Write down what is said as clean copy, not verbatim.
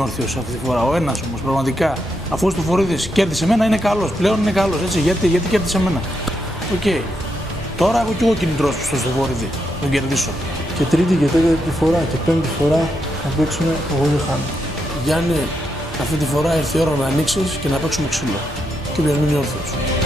όρθιος αυτή τη φορά. Ο ένας όμως πραγματικά, αφού ο Στουφορίδης κέρδισε εμένα, είναι καλός. Πλέον είναι καλός. Έτσι, γιατί κέρδισε εμένα. Οκ. Τώρα έχω κι εγώ κινητρός στο Στουφορίδη. Τον κερδίσω. Και τρίτη και τέταρτη φορά και πέμπτη φορά να παίξουμε, εγώ δεν χάνω. Γιάννη, αυτή τη φορά ήρθε η ώρα να ανοίξεις και να παίξουμε ξύλο. Και ποιος μείνει όρθιος.